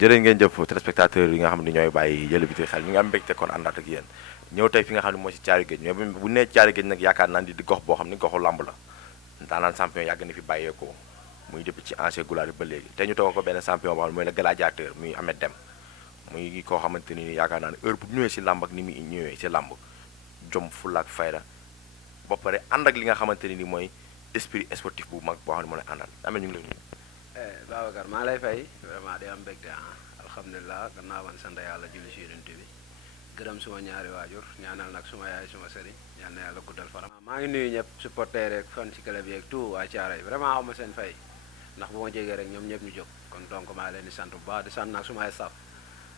jërë ngeen jëf téléspectateurs yi nga xam ne ñooy bàyyi jël bi xel ñu ngi am mbégte kon àndaat ak yéen ñëw tey fi nga xam ne mooy si Thiaroye Géej mais bu nee Thiaroye Géej nag yaakaar naa di gox boo xam ni goxu làmb la daanaan champion yàgg na fi bàyyeekoo muy depuis ci ancien gloire ba léegi te ñu toog ko benn champion boo xam ne mooy le gladiateur muy Ahmed Deme muy koo xamante ni yaakaar naa ne heure bu ñëwee si làmb ak ni muy ñëwee si làmb jom fulla ak fayda ba pare ànd ak li nga xamante ni mooy esprit sportif bu mag boo xam ne moo lay àndal Ahmed ñu ngi lay nuyu. Babacar maa lay fay vraiment di am mbégte alhamdulilah gannaaw man sant yàlla julli si yonent bi gërëm suma ñaari waajur ñaanal nag suma yaay suma sëriñ ñaan na yàlla guddal faram. maa ngi nuyu ñëpp supporter rek fan ci club yeeg tout waa Thiaroye vraiment aw ma seen fay ndax bu ma jegee rek ñoom ñëpp ñu jóg kon donc maa ngi leen di sant bu baax di sant nag suma staff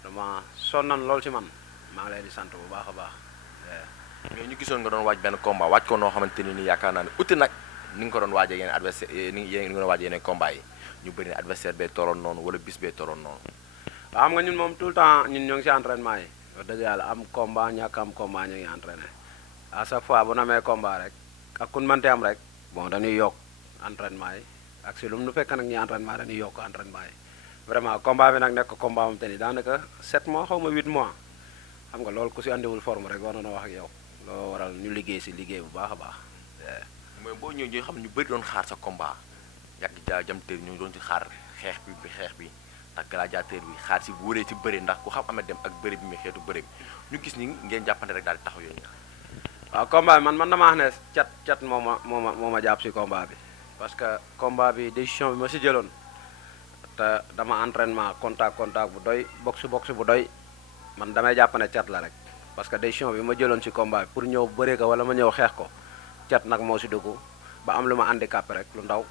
vraiment sonnan lool ci man maa ngi leen di sant bu baax a baax. mais ñu gisoon nga doon waaj benn combat waaj ko noo xamante ni yaakaar naa ne uti nag ni nga ko doon waajee yeneen adversaire ni nga doon waajee yeneen combat yi ñu bëri ne adversaire bee toroon noonu wala bis bee toroon noonu. waaw xam nga ñun moom tout le temps ñun ñoo ngi si entraînement yi wax dëgg yàlla am combat ñàkk am combat ñu ngi entraîné à chaque fois bu namee combat rek ak kun mënte am rek bon dañuy yokk entraînement yi ak si lu mu nu fekk nag ñuy entraînement dañuy yokk entraînement yi vraiment combat bi nag nekk combat moom te ni daanaka 7 mois xaw ma 8 mois xam nga loolu ku si andiwul forme rek war na wax ak yow loo waral ñu liggéey si liggéey bu baax a baax. mais boo ñëwee ñoo xam ñu bëri doon xaar sa combat yàgg jaa jamteer ñu doon ci xaar xeex bi ak gladiateur bi xaar si bu wëree ci bëri ndax ku xam Ahmed Deme ak bëri bi muy xeetu bëri bi ñu gis ni ngeen jàppante rek daal di taxaw yooyu. waaw combat bi man damaa wax ne cat moo ma jàpp si combat bi parce que combat bi décision bi ma si jëloon te dama entraînement contact bu doy boxe bu doy man damay jàpp ne cat la rek parce que décision bi ma jëloon si combat bi pour ñëw bëree ko wala ma ñëw xeex ko cat nag moo si dugg ba am lu ma handicapé rek lu ndaw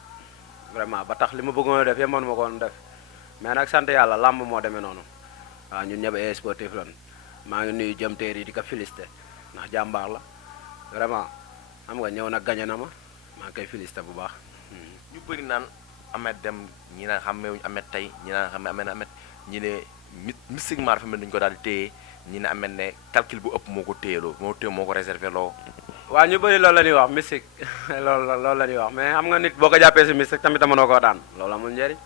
vraiment ba tax li ma bëggoon a def yëpp mënu ma ko def mais nag sant yàlla làmb moo demee noonu waaw ñun ñëpp ay sportif lan maa ngi nuyu jëmteer yi di ko félicité ndax jàmbaar la vraiment xam nga ñëw nag gañe na ma maa ngi koy félicité bu baax. ñu bëri naan Ahmed Deme ñi naan xàmmeewuñu Ahmed tey ñi naan xam ne Ahmed ñi ne mystiquement dafa mel ni ñu ko daal di téye ñi ne Ahmed ne calcul bu ëpp moo ko téyeloo moo ko réservé loo. waaw ñu bëri loolu la ñuy wax mystique loolu la ñuy wax mais xam nga nit boo ko jàppee si mystique tamit mënoo koo daan loolu amul njëriñ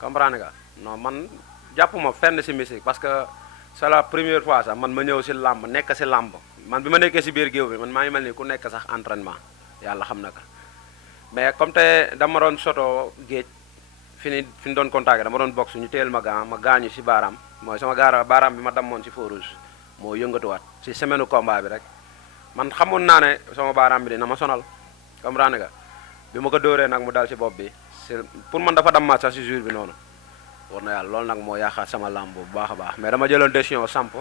comprendre nga non man jàppuma fenn si mystique parce que c'est la première fois sax man ma ñëw si làmb nekk si làmb man bi ma nekkee si biir géew bi man maa ngi mel ni ku nekk sax entraînement yàlla xam na ko mais comme te dama doon soto géej fi ñu doon contacté dama doon boxe ñu téyel ma gaañu si baaraam mooy sama baaraam bi ma dammoon si feu rouge moo yëngatuwaat si semaine combat bi rek man xamoon naa ne sama baaraam bi dina ma sonal comprendre nga bi ma ko dóoree nag mu dal ci bopp bi pour man dafa dammaat sax ci jour bi noonu war na yàlla loolu nag moo yàqaat sama làmb bu baax a baax mais dama jëloon décision samp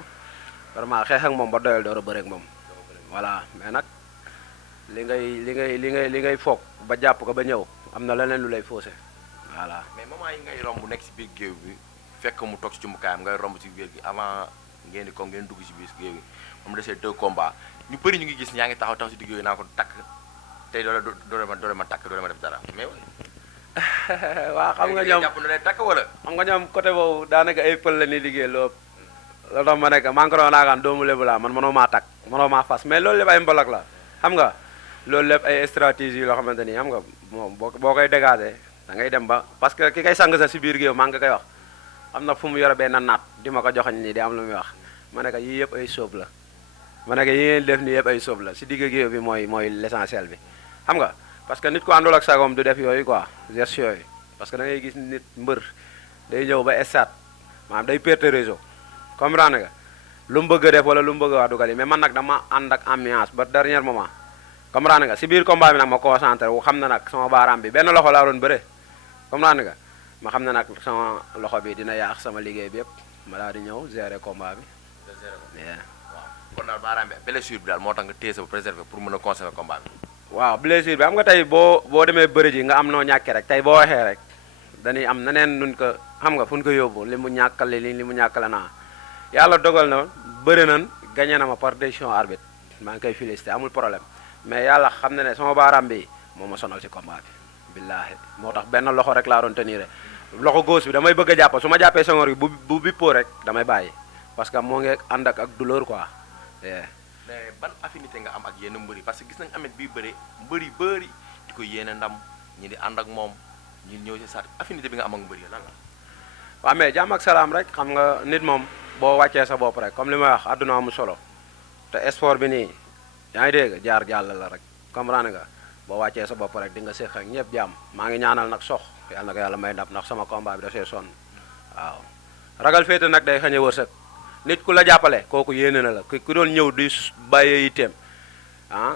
vraiment xeex ak moom ba doyal door a bëre ak moom voilà mais nag li ngay foog ba jàpp ko ba ñëw am na leneen lu lay faussé voilà. mais moment yi ngay romb nekk ci biir géew bi fekk mu toog ci cumbukaayam ngay romb ci biir gi avant ngeen dugg ci biir géew bi moom desee 2 combats ñu bëri ñu ngi gis yaa ngi taxaw ci digg yooyu naa ko takk tey doole ma takk doole ma def dara mais waaw xam nga ñoom jàpp na lay takk wala xam nga ñoom côté boobu daanaka ay pël la ñuy liggéey loolu tax ma nekk maa ngi ko doon naagaan doomu lébu laa man mënoo maa takk mënoo maa fas mais loolu lépp ay mbalak la xam nga loolu lépp ay stratégie loo xamante ni xam nga moom boo koy dégager da ngay dem ba parce que ki kay sang sa si biir géew maa ngi koy wax am na fu mu yore benn naat di ma ko joxañ nii di am lu muy wax ma nekk yii yëpp ay sóob la ma nekk yi ngeen def nii yëpp ay sóob la si digg géew bi mooy l'essentiel bi xam nga parce que nit ku àndul ak sagoom du def yooyu quoi gestes yooyu parce que da ngay gis nit mbër day ñëw ba estat maanaam day perte réseau comprendre nga lu mu bëgg a def wala lu mu bëgg a wax dugal yi mais man nag dama ànd ak ambiance ba dernier moment comprendre nga si biir combat bi nag ma concentré wu xam na nag sama baaraam bi benn loxo laa doon bëre comprendre nga ma xam ne nag sama loxo bi dina yaax sama liggéey bi yëpp ma daal di ñëw gérer combat bi. waaw kon daal baaraam bi blessure bi daal moo tax nga téye sa ba préserver pour mën a conserver combat bi. waaw blessure bi xam nga tey boo demee bëri ji nga am noo ñàkkee rek tey boo waxee rek dañuy am neneen nuñ ko xam nga fu ñu ko yóbbu li mu ñàkkale li mu ñàkkale naa yàlla dogal na bëri nañ gagné na ma par décision arbitre maa ngi koy félicité amul problème mais yàlla xam na ne sama baaraam bi moo ma sonal ci combat bi billaahi moo tax benn loxo rek laa doon tenir loxo gauche bi damay bëgg a jàpp su ma jàppee sengoor bi bu bippoo rek damay bàyyi parce que moo ngi ànd ak douleur quoi. mais ban affinité nga am ak yenn mbëri parce que gis nañ Ahmed bii bëri di ko yéene ndam ñi di ànd ak moom ñi ñëw ci sa affinité bi nga am ak mbëri lan la. waaw mais jàmm ak salaam rek xam nga nit moom boo wàccee sa bopp rek comme li may wax àdduna amul solo te sport bi nii yaa ngi dégg jaar jàll la rek comprendre nga boo wàccee sa bopp rek di nga séq ak ñëpp jàmm maa ngi ñaanal nag sox yàlla na ko yàlla may ndam ndax sama combat bi da see sonn waaw ragal féete nag day xañ a wërsëg nit ku la jàppale kooku yéene na la ku doon ñëw di bàyyee yitteem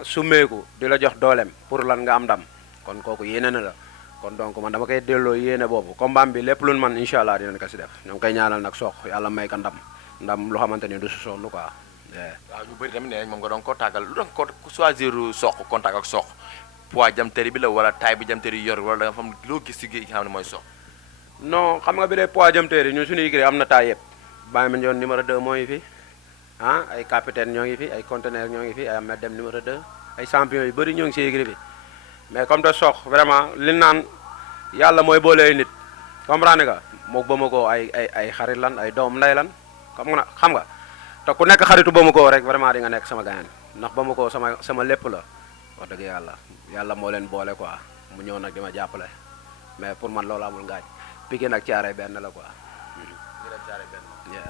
summeeku di la jox dooleem pour lan nga am ndam kon kooku yéene na la kon donc man dama koy delloo yéene boobu combat bi lépp lu man incha allah dinañ ko si def ñoo ngi koy ñaanal nag sox yàlla may ko ndam lu xamante ni du si sonn quoi. waaw ñu bëri tamit nee nañ moom nga doon ko tàggal lu doon ko choisir soq contact ak soq poids jamteri bi la wala taille bi jamteri yor wala da nga fam loo gis si gi nga xam ne mooy soq. non xam nga bi dee poids jamteri ñun suñu écurie am na taille yëpp Baye Mandione numéro 2 moo ngi fi ay capitaine ñoo ngi fi ay conteneur ñoo ngi fi ay Ahmed Dem numéro 2 ay champion yu bëri ñoo ngi si écurie bi mais comme te sox vraiment li naan yàlla mooy boolee nit comprendre nga mook Bamako ay xarit lan ay doom nday lan xam nga te ku nekk xaritu Bamako rek vraiment di nga nekk sama gaañan ndax Bamako sama lépp la wax dëgg yàlla moo leen boole quoi mu ñëw nag di ma jàppale mais pour man loolu amul ngaañ Pikine nag Thiaroye benn la quoi.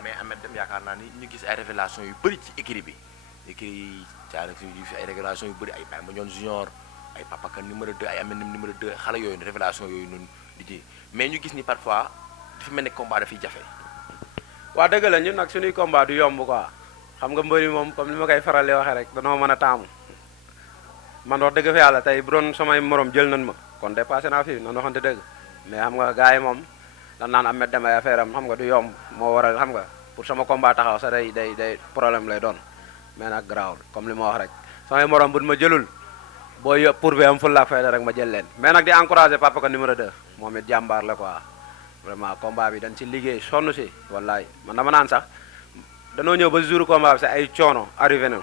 mais Ahmed Dem yaakaar naa ni ñu gis ay révélation yu bëri ci écurie bi écurie Thiaroye yu fi ay révélation yu bëri ay Baye Mandione junior ay Papa Kane numéro 2 ay Ahmed Dem numéro 2 xale yooyu révélation yooyu noonu di ji mais ñu gis ni parfois dafa mel ne combat dafay jafe. waa dëgg la ñun nag suñuy combat du yomb quoi xam nga mbëri moom comme ni ma koy faral di waxee rek danoo mën a taamu man wax dëgg fa yàlla tey bu doon samay morom jël nañ ma kon dépassé naa fi nan waxante dëgg mais xam nga gars yi moom dan naan Ahmed Dem ay affaire am xam nga du yomb moo waral xam nga pour sama combat taxaw sax day problème lay doon mais nag garaawul comme li ma wax rek samay morom buñ ma jëlul boo yëpp pour bi am fulla ak fayda rek ma jël leen mais nag di encouragé Papa Kane numéro 2 moom it jàmbaar la quoi vraiment combat bi dañ ci liggéey sonn si wallaay man dama naan sax danoo ñëw ba jour combat bi sax ay coono arrivé na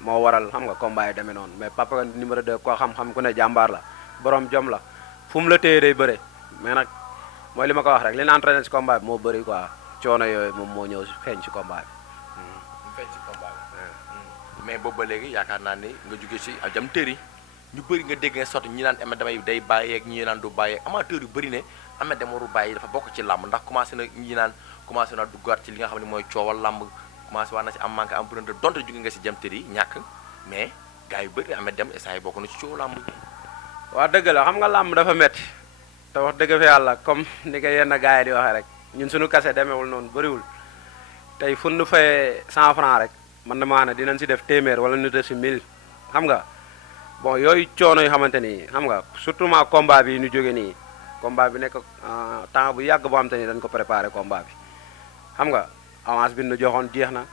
moo waral xam nga combat yi demee noonu mais Papa Kane numéro 2 koo xam-xam ku ne jàmbaar la borom jom la fu mu la téye day bëre mais nag mooy li ma ko wax rek li na entraîné si combat bi moo bëri quoi coono yooyu moom moo ñëw feeñ ci combat bi. mu feeñ ci combat bi. mais boobu ba léegi yaakaar naa ni nga jóge si jam tëri ñu bëri nga dégg nga sotti ñi naan Ahmed damay day bàyyeeg ñi naan du bàyyeeg amateur yu bëri ne Ahmed Dem waru bàyyi dafa bokk ci làmb ndax commencé na ñi naan commencé na duggaat ci li nga xam ne mooy coowal làmb commencé waa na si am manque am prendre donte jóge nga si jam tëri ñàkk mais gars yu bëri Ahmed Dem instant yi bokk na ci coow làmb. waaw dëgg la xam nga làmb dafa metti te wax dëgg fa yàlla comme ni ko yenn gars yi di waxee rek ñun suñu kase demeewul noonu bëriwul tey fu ñu fayee 100 francs rek man na maa ne dinañ si def téeméer wala ñu def si 1000 xam nga bon yooyu coono yu xamante ni xam nga surtout ma combat bi ñu jóge nii combat bi nekk temps bu yàgg boo xamante ni dañ ko préparé combat bi xam nga avance bi ñu joxoon jeex na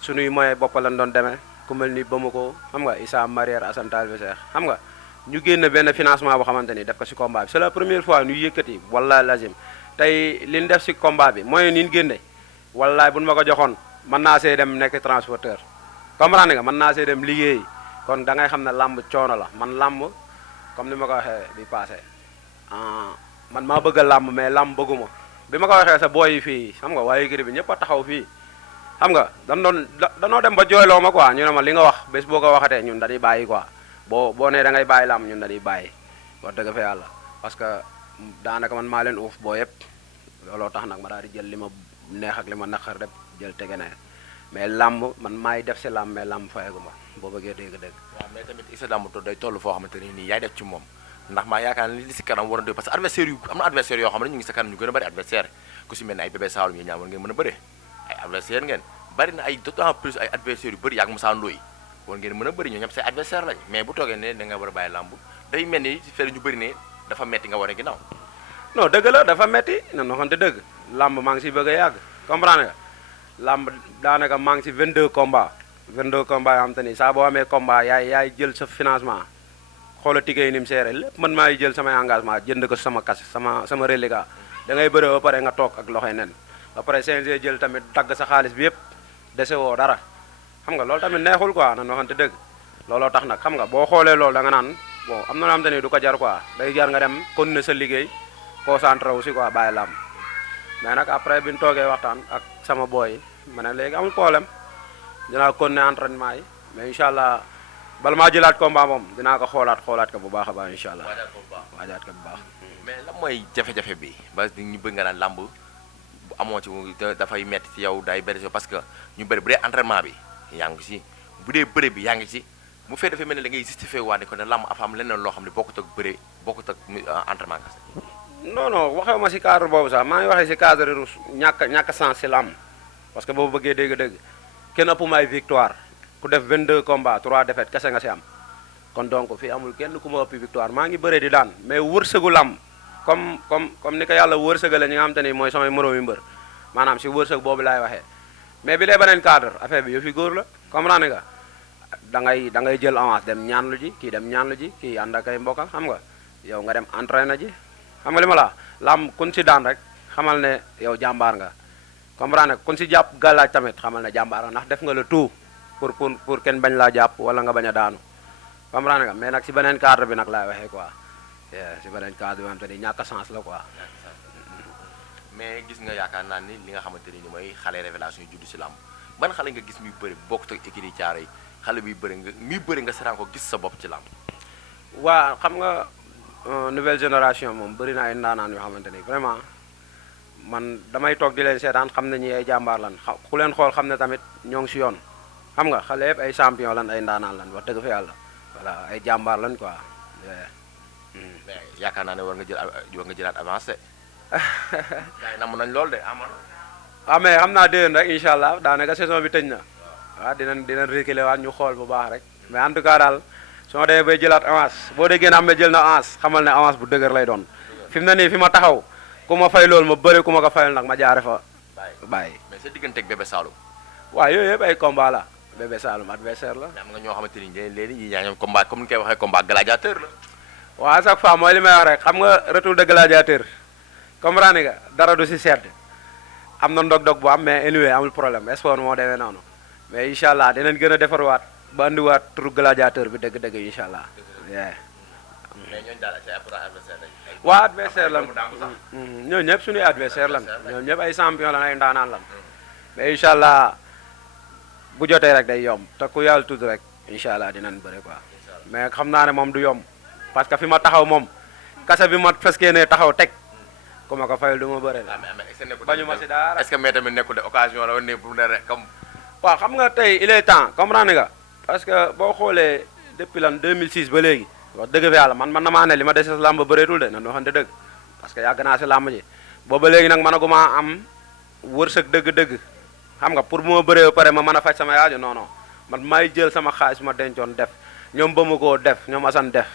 suñuy moyen bopp lañ doon demee ku mel ni Bamako xam nga Issa Marière Assane Talibé Cheikh xam nga ñu génn benn financement boo xamante ni def ko si combat bi c'est la première fois ñu yëkkati wallahi lazim tey li ñu def si combat bi moyen ni ñu génne wallahi bu ñu ma ko joxoon mën naa see dem nekk transporteur comprendre nga mën naa see dem liggéey kon da ngay xam ne làmb coono la man làmb comme ni ma ko waxee bi passé man maa bëgg a làmb mais làmb bëgguma bi ma ko waxee sa booy yi fii xam nga waaye gërëm bi ñëpp a taxaw fii xam nga danoo dem ba jooyloo ma quoi ñu ne ma li nga wax bés boo ko waxatee ñun dañuy bàyyi quoi boo nee da ngay bàyyi làmb ñun dañuy bàyyi wax dëgg fa yàlla parce que daanaka man maa leen uuf boo yëpp looloo tax nag ma daal di jël li ma neex ak li ma naqar rek jël tege ne mais làmb man maay def si làmb mais làmb fayagu ma boo bëggee dégg-dégg. waaw mais tamit Issa Lamb day toll foo xamante ne nii yaay def ci moom ndax maa yaakaar ne li si kanam war a dé parce que adversaire yu am na adversaire yoo xam ne ñu ngi sa kanam ñu gën a bëri adversaire ku si mel ne ay bébé Saloum yi ñaa war ngeen mën a bëre ay adversaire ngeen bëri na ay d'autant plus ay adversaire yu bëri yaag Moussa Ndoye war ngeen mën a bëri ñoo ñëpp say adversaire lañ mais bu toogee ne da nga war a bàyyi làmb day mel ni ci fere ñu bëri ne dafa metti nga war a ginnaaw. non dëgg la dafa metti nan waxante dëgg làmb maa ngi si bëgg a yàgg comprendre nga làmb daanaka maa ngi si 22 combats 22 combats yoo xam te ni saa boo amee combat yaay jël sa financement xoola ticket yi ni mu seere lépp man maay jël samay engagement jënd ko sama kase sama reliquat da ngay bëre ba pare nga toog ak loxoy nen ba pare CNG jël tamit dagg sa xaalis bi yëpp dese woo dara xam nga loolu tamit neexul quoi nan waxante dëgg looloo tax nag xam nga boo xoolee loolu da nga naan bon am na loo xam te ni du ko jar quoi day jar nga dem continuer sa liggéey concentré wu si quoi bàyyi làmb mais nag après bi ñu toogee waxtaan ak sama boy yi ma ne léegi amul problème dinaa continuer entraînement yi mais incha allah bala maa jëlaat combat moom dinaa ko xoolaat ko bu baax a baax incha allah. waajaat ko bu baax waajaat ko bu baax. mais lan mooy jafe-jafe bi ba ñu bëgg nga naan làmb bu amoo ci dafay metti ci yow day bëri parce que ñu bëri bu dee entraînement bi yaa ngi ci bu dee bëre bi yaa ngi ci mu fee dafay mel ne da ngay justifier waa ne ko ne làmb afa am leneen loo xam ne bokkut ak bëre bokkut ak entraînement kese. non non waxee ma si cadre boobu sax maa ngi waxee si cadre ñàkk sens si làmb parce que boobu bëggee dégg-dégg kenn ëpp ma ay victoire ku def 22 combats 3 défaites kese nga si am kon donc fii amul kenn ku ma ëppi victoire maa ngi bëree di daan mais wërsëgu làmb comme ni ko yàlla wërsëgale ñi nga xam te ni mooy samay moroomi mbër maanaam si wërsëg boobu laay waxee mais bi dee beneen cadre affaire bi yëfi góor la comprendre nga da ngay jël avance dem ñaanlu ji kii dem ñaanlu ji kii ànd ak ay mbokka xam nga yow nga dem entraîné ji xam nga li ma la làmb kun si daan rek xamal ne yow jàmbaar nga comprendre nga kun si jàpp gàllaaj tamit xamal ne jàmbaar nga ndax def nga le tout pour kenn bañ laa jàpp wala nga bañ a daanu comprendre nga mais nag si beneen cadre bi nag laay waxee quoi si beneen cadre bi am te ni ñàkk chance la quoi. mais gis nga yaakaar naa ni li nga xamante ni mooy xale révélation yu judd si làmb ban xale nga gis muy bëri bokkut ak écurie Thiaroye yi xale biy bëri nga seetaan ko gis sa bopp ci làmb. waa xam nga nouvelle génération moom bëri na ay ndaanaan yoo xamante ni vraiment man damay toog di leen seetaan xam ne ñi ay jàmbaar lan ku leen xool xam ne tamit ñoo ngi si yoon xam nga xale yëpp ay champion lan ay ndaanaan lan wax dëgg fa yàlla voilà ay jàmbaar lan quoi. mais yaakaar naa ne war nga jëlaat avancé. gars yi namm nañ loolu de amoon. waaw mais xam naa déwén rek incha allah daanaka saison bi tëj na waaw dinañ reculer waat ñu xool bu baax rek mais en tout cas daal su ma demee bay jëlaat avance boo déggee am na jël na avance xamal ne avance bu dëgër lay doon fi mu ne nii fi ma taxaw ku ma fay loolu ma bëri ku ma ko fayal nag ma jaare fa bàyyi. mais sa digganteeg Bébé Saloum. waaw yooyu yëpp ay combat la Bébé Saloum adversaire la. am nga ñoo xamante ni léegi ñi ñaa ñoom combat comme ni koy waxee combat gladiateur la. waaw à chaque fois mooy li may wax rek xam nga retour de gladiateur comprendre nga dara du si sedd am na ndog-ndog bu am mais anyway amul problème sport moo demee noonu mais incha allah dinañ gën a defarwaat ba andiwaat tur gladiateur bi dëgg-dëgg incha allah. mais ñooñu daal ay adversaire lañ. waa adversaire lan ñooñu ñëpp suñuy adversaire lan ñooñu ñëpp ay champion lan ay ndaanaan lan mais incha allah bu jotee rek day yomb te ku yàlla tudd rek incha allah dinañ bëre quoi mais xam naa ne moom du yomb parce que fi ma taxaw moom kasa bi ma feskee ne taxaw teg ku ma ko fayal du ma bëre la. bañu ma si dara est-ce que mais tamit nekkul de occasion la woon ne pour ne rek comme. waaw xam nga tey il est temps comprendre nga parce que boo xoolee depuis lan 2006 ba léegi wax dëgg fi yàlla man na maa ne li ma dese si làmb bëreetul de nan waxante dëgg parce que yàgg naa si làmb ji booba léegi nag managuma am wërsëg dëgg-dëgg xam nga pour bu ma bëree ba pare ma mën a faj sama yaajo non non man maay jël sama xaalis ma dencoon def ñoom ba ma koo def ñoom asan def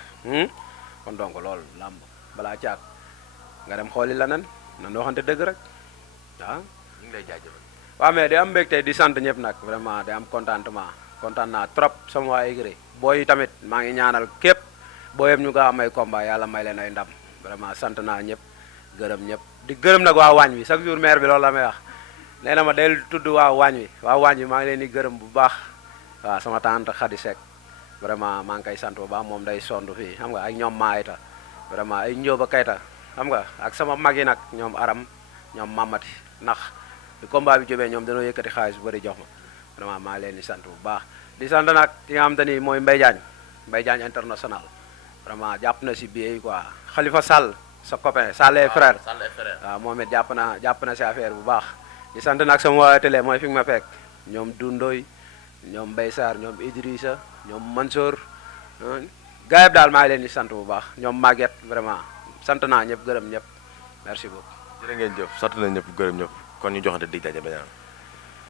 kon donc loolu làmb balaa caat nga dem xooli leneen nan waxante dëgg rek waaw. ñu ngi lay jaajëfal. waaw mais di am mbégte di sant ñëpp nag vraiment di am contentement kontaan naa trop sama waa écurie booy yi tamit maa ngi ñaanal képp boo yëpp ñu nga am ay combat yàlla may leen ay ndam vraiment sant naa ñëpp gërëm ñëpp di gërëm nag waa waañ wi chaque jour maire bi loolu la may wax nee na ma del tudd waa waañ wi maa ngi leen di gërëm bu baax waaw sama tante Khady Seck vraiment maa ngi koy sant bu baax moom day sondu fii xam nga ak ñoom Maayta vraiment ay Njóoba Kayta xam nga ak sama mag yi nag ñoom Aram ñoom Mamati ndax bi combat bi jógee ñoom dañoo yëkkati xaalis bu bëri jox ma vraiment maa leen di sant bu baax di sant nag ki nga xam te ni mooy Mbaye Diagne international vraiment jàpp na si biir quoi Khalifa Sall sa copain Sall et frère waaw moom it jàpp na si affaire bu baax di sant nag sama waa télé mooy fi nga ma fekk ñoom Dundoy ñoom Mbaye Sarr ñoom Idrissa ñoom Mansour gars yi daal maa ngi leen di sant bu baax ñoom Maguette vraiment sant naa ñëpp gërëm ñëpp merci beaucoup. jërë ngeen jëf sant nañ ñëpp gërëm ñëpp kon ñu joxante dig daje beneen